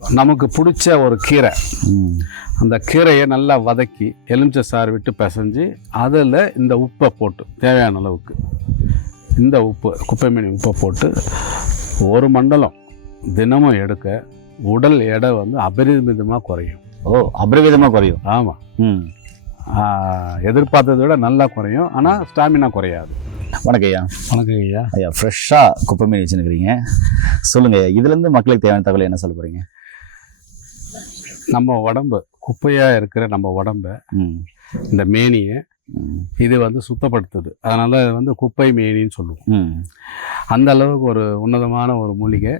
நமக்கு பிடிச்ச ஒரு கீரை. அந்த கீரையை நல்லா வதக்கி எலுமிச்சை சாறு விட்டு பிசைஞ்சு அதில் இந்த உப்பை போட்டு தேவையான அளவுக்கு இந்த உப்பு குப்பை மீன் உப்பை போட்டு ஒரு மண்டலம் தினமும் எடுக்க உடல் எடை வந்து அபரிமிதமாக குறையும். ஓ அபரிவிதமாக குறையும். ஆமாம் ம். எதிர்பார்த்ததை விட நல்லா குறையும். ஆனால் ஸ்டாமினா குறையாது. வணக்கம் ஐயா. வணக்கம் ஐயா. ஐயா ஃப்ரெஷ்ஷாக குப்பை மீன் வச்சுருக்கிறீங்க சொல்லுங்கள் ஐயா இதுலேருந்து மக்களுக்கு தேவையான தகவல் என்ன சொல்ல போகிறீங்க நம்ம உடம்பு குப்பையாக இருக்கிற நம்ம உடம்ப இந்த மேனியை இது வந்து சுத்தப்படுத்துது. அதனால இது வந்து குப்பை மேனின்னு சொல்லுவோம். அந்த அளவுக்கு ஒரு உன்னதமான ஒரு மூலிகை.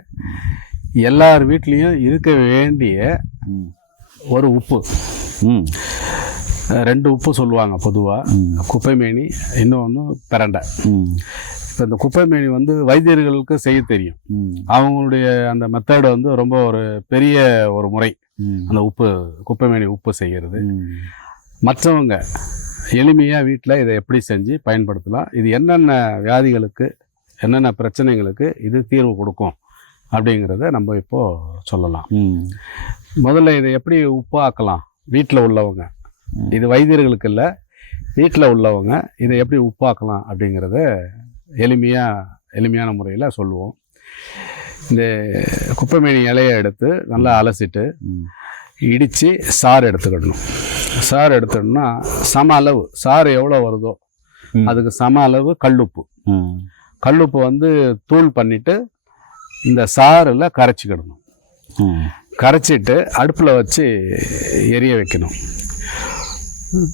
எல்லார் வீட்லேயும் இருக்க வேண்டிய ஒரு உப்பு. ரெண்டு உப்பு சொல்லுவாங்க பொதுவாக குப்பை மேனி இன்னொன்று பிரண்டை. இப்போ இந்த குப்பை மேனி வந்து வைத்தியர்களுக்கு செய்ய தெரியும். அவங்களுடைய அந்த மெத்தடு வந்து ரொம்ப ஒரு பெரிய ஒரு முறை. அந்த உப்பு குப்பை மேனி உப்பு செய்கிறது மற்றவங்க எளிமையாக வீட்டில் இதை எப்படி செஞ்சு பயன்படுத்தலாம் இது என்னென்ன வியாதிகளுக்கு என்னென்ன பிரச்சனைகளுக்கு இது தீர்வு கொடுக்கும் அப்படிங்கிறத நம்ம இப்போது சொல்லலாம். முதல்ல இதை எப்படி உப்பாக்கலாம்? வீட்டில் உள்ளவங்க. இது வைத்தியர்களுக்கு இல்லை வீட்டில் உள்ளவங்க இதை எப்படி உப்பாக்கலாம் அப்படிங்கிறத எளிமையாக எளிமையான முறையில் சொல்லுவோம். இந்த குப்பைமேனி இலையை எடுத்து நல்லா அலசிட்டு இடித்து சாறு எடுத்துக்கிடணும். சாறு எடுத்துட்டோம்னா சம அளவு. சாறு எவ்வளோ வருதோ. அதுக்கு சம அளவு கல்லுப்பு. கல்லுப்பு வந்து தூள் பண்ணிவிட்டு இந்த சாறில் கரைச்சிக்கிடணும். கரைச்சிட்டு அடுப்பில் வச்சு எரிய வைக்கணும்.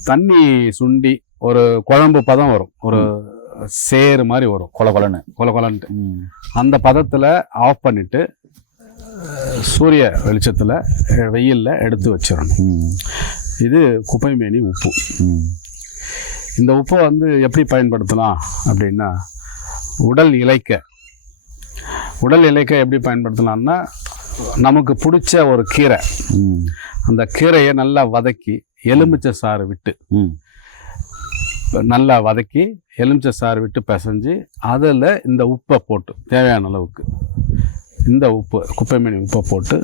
தண்ணி சுண்டி ஒரு குழம்பு பதம் வரும். ஒரு சேறு மாதிரி வரும். கொல கொலன்னு. கொல கொலன்ட்டு. அந்த பதத்தில் ஆஃப் பண்ணிவிட்டு சூரிய வெளிச்சத்தில் வெயிலில் எடுத்து வச்சிடணும் இது குப்பைமேனி உப்பு. இந்த உப்பை வந்து எப்படி பயன்படுத்தலாம் அப்படின்னா உடல் இளைக்க உடல் இளைக்க எப்படி பயன்படுத்தலாம்னா நமக்கு பிடிச்ச ஒரு கீரை. அந்த கீரையை நல்லா வதக்கி எலுமிச்சை சாறு விட்டு. ம். நல்லா வதக்கி எலுமிச்சை சாறு விட்டு பிசைஞ்சு அதில் இந்த உப்பை போட்டு தேவையான அளவுக்கு இந்த உப்பு குப்பைமேனி உப்பை போட்டு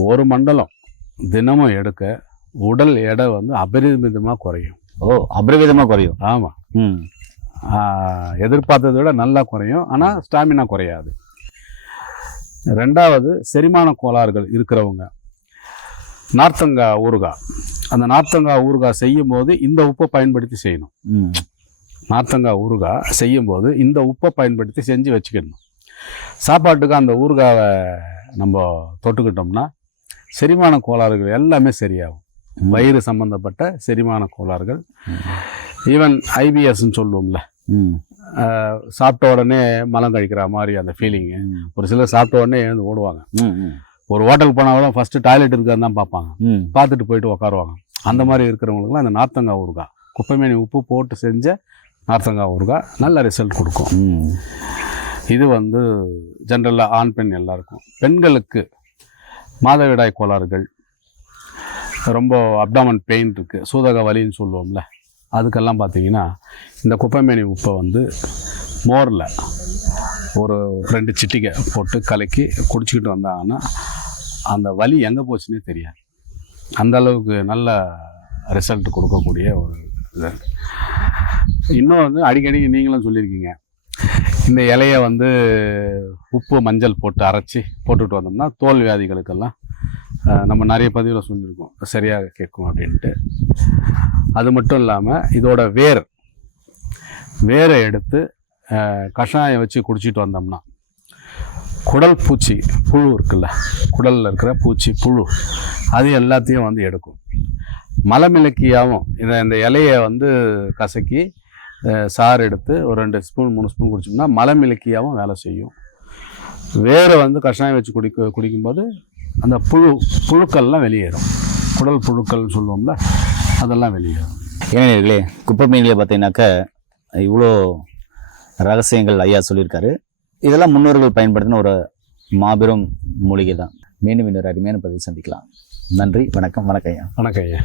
ஒரு மண்டலம் தினமும் எடுக்க உடல் எடை வந்து அபரிமிதமாக குறையும். ஓ அபரிவிதமாக குறையும். ஆமாம் ம். எதிர்பார்த்ததை விட நல்லா குறையும். ஆனால் ஸ்டாமினா குறையாது. ரெண்டாவது செரிமான கோளாறுகள் இருக்கிறவங்க. நார்த்தங்காய் ஊறுகாய். அந்த நார்த்தங்காய் ஊறுகாய் செய்யும் போது இந்த உப்பை பயன்படுத்தி செய்யணும். நார்த்தங்காய் ஊறுகாய் செய்யும் போது இந்த உப்பை பயன்படுத்தி செஞ்சு வச்சுக்கணும். சாப்பாட்டுக்கு அந்த ஊறுகாவை நம்ம தொட்டுக்கிட்டோம்னா செரிமான கோளாறுகள் எல்லாமே சரியாகும். வயிறு சம்பந்தப்பட்ட செரிமான கோளாறுகள். ஈவன் ஐபிஎஸ்ன்னு சொல்லுவோம்ல. சாப்பிட்ட உடனே மலம் கழிக்கிற மாதிரி அந்த ஃபீலிங்கு ஒரு சிலர் சாப்பிட்ட உடனே எழுந்து ஓடுவாங்க. ஒரு ஹோட்டல் போனால் கூட ஃபஸ்ட்டு டாய்லெட் இருக்கான்னு தான் பார்ப்பாங்க. பார்த்துட்டு போயிட்டு உட்காருவாங்க அந்த மாதிரி இருக்கிறவங்களுக்குலாம் அந்த நார்த்தங்காய் ஊறுகாய் குப்பைமேனி உப்பு போட்டு செஞ்ச நார்த்தங்காய் ஊறுகாய் நல்ல ரிசல்ட் கொடுக்கும். இது வந்து ஜென்ரலாக ஆண் பெண் எல்லாருக்கும். பெண்களுக்கு மாதவிடாய் கோளாறுகள் ரொம்ப அப்டாமன் பெயின் இருக்குது சூதக வலின்னு சொல்லுவோம்ல அதுக்கெல்லாம் பார்த்தீங்கன்னா இந்த குப்பைமேனி உப்பை வந்து மோரில் ஒரு ரெண்டு சிட்டிகை போட்டு கலக்கி குடிச்சிக்கிட்டு வந்தாங்கன்னா அந்த வலி எங்கே போச்சுன்னே தெரியாது. அந்த அளவுக்கு நல்ல ரிசல்ட் கொடுக்கக்கூடிய ஒரு இது. இன்னும் வந்து அடிக்கடி நீங்களும் சொல்லியிருக்கீங்க. இந்த இலையை வந்து உப்பு மஞ்சள் போட்டு அரைச்சி போட்டுட்டு வந்தோம்னா தோல் வியாதிகளுக்கெல்லாம் நம்ம நிறைய பதிவில் சொல்லியிருக்கோம். சரியாக கேட்கும் அப்படின்ட்டு. அது மட்டும் இல்லாமல் இதோட வேர் வேரை எடுத்து கஷாயம் வச்சு குடிச்சிட்டு வந்தோம்னா குடல் பூச்சி புழு இருக்குல்ல குடலில் இருக்கிற பூச்சி புழு அது எல்லாத்தையும் வந்து எடுக்கும். மலமிளக்கியாகவும் இதை இந்த இலையை வந்து கசக்கி சாறு எடுத்து ஒரு ரெண்டு ஸ்பூன் மூணு ஸ்பூன் குடிச்சோம்னா மலமிளக்கியாகவும் வேலை செய்யும். வேரை வந்து கஷாயம் வச்சு குடிக்க குடிக்கும்போது அந்த புழு புழுக்கள்லாம் வெளியேறும். குடல் புழுக்கள்னு சொல்லுவோம்ல அதெல்லாம் வெளியேறும். ஏனே குப்பை மீனில் பார்த்தீங்கன்னாக்க இவ்வளோ ரகசியங்கள் ஐயா சொல்லியிருக்காரு. இதெல்லாம் முன்னோர்கள் பயன்படுத்தின ஒரு மாபெரும் மூலிகை தான் மீண்டும் இன்னொரு அருமையான பதிவு சந்திக்கலாம். நன்றி வணக்கம் வணக்கம் ஐயா. வணக்கம் ஐயா.